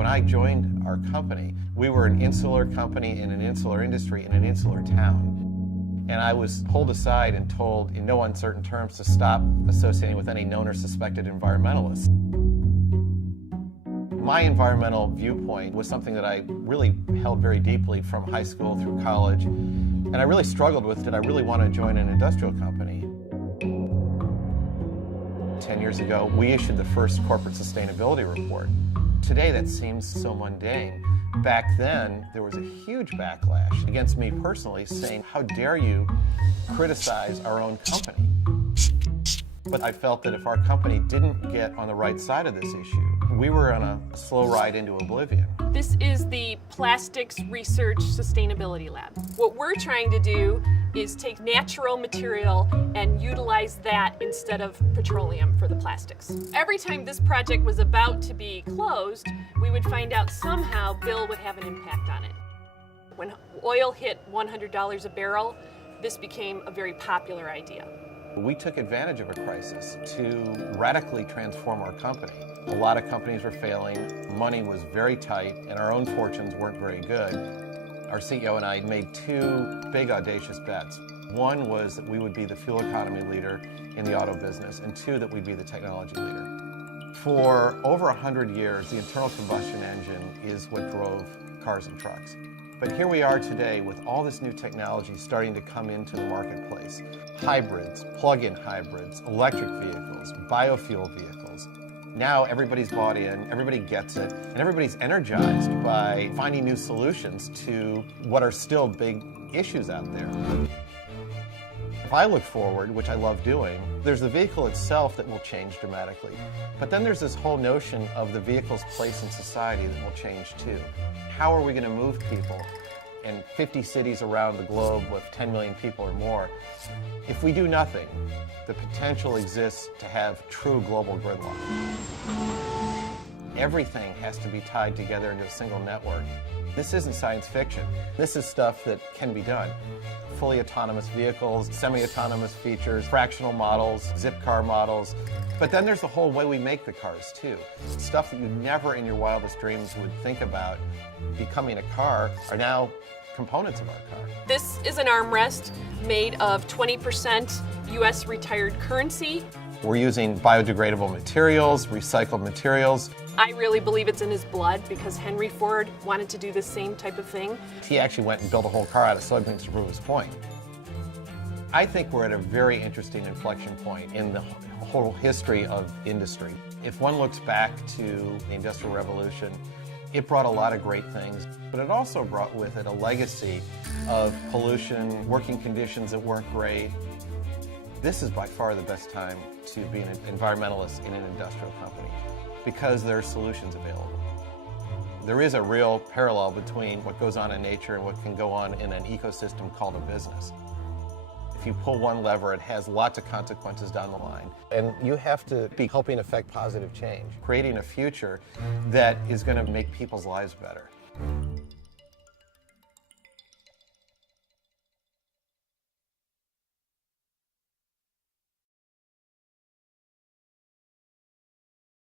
When I joined our company, we were an insular company in an insular industry in an insular town. And I was pulled aside and told in no uncertain terms to stop associating with any known or suspected environmentalists. My environmental viewpoint was something that I really held very deeply from high school through college. And I really struggled with, did I really want to join an industrial company? 10 years ago, we issued the first corporate sustainability report. Today, that seems so mundane. Back then, there was a huge backlash against me personally, saying, how dare you criticize our own company? But I felt that if our company didn't get on the right side of this issue, we were on a slow ride into oblivion. This is the Plastics Research Sustainability Lab. What we're trying to do is take natural material and utilize that instead of petroleum for the plastics. Every time this project was about to be closed, we would find out somehow Bill would have an impact on it. When oil hit $100 a barrel, this became a very popular idea. We took advantage of a crisis to radically transform our company. A lot of companies were failing, money was very tight, and our own fortunes weren't very good. Our CEO and I made two big audacious bets. One was that we would be the fuel economy leader in the auto business, and two, that we'd be the technology leader. For over 100 years, the internal combustion engine is what drove cars and trucks. But here we are today with all this new technology starting to come into the marketplace. Hybrids, plug-in hybrids, electric vehicles, biofuel vehicles. Now everybody's bought in, everybody gets it, and everybody's energized by finding new solutions to what are still big issues out there. If I look forward, which I love doing, there's the vehicle itself that will change dramatically. But then there's this whole notion of the vehicle's place in society that will change too. How are we going to move people in 50 cities around the globe with 10 million people or more? If we do nothing, the potential exists to have true global gridlock. Everything has to be tied together into a single network. This isn't science fiction. This is stuff that can be done. Fully autonomous vehicles, semi-autonomous features, fractional models, zip car models. But then there's the whole way we make the cars too. Stuff that you never in your wildest dreams would think about becoming a car are now components of our car. This is an armrest made of 20% US retired currency. We're using biodegradable materials, recycled materials. I really believe it's in his blood because Henry Ford wanted to do the same type of thing. He actually went and built a whole car out of soybeans to prove his point. I think we're at a very interesting inflection point in the whole history of industry. If one looks back to the Industrial Revolution, it brought a lot of great things, but it also brought with it a legacy of pollution, working conditions that weren't great. This is by far the best time to be an environmentalist in an industrial company because there are solutions available. There is a real parallel between what goes on in nature and what can go on in an ecosystem called a business. If you pull one lever, it has lots of consequences down the line. And you have to be helping affect positive change, creating a future that is going to make people's lives better.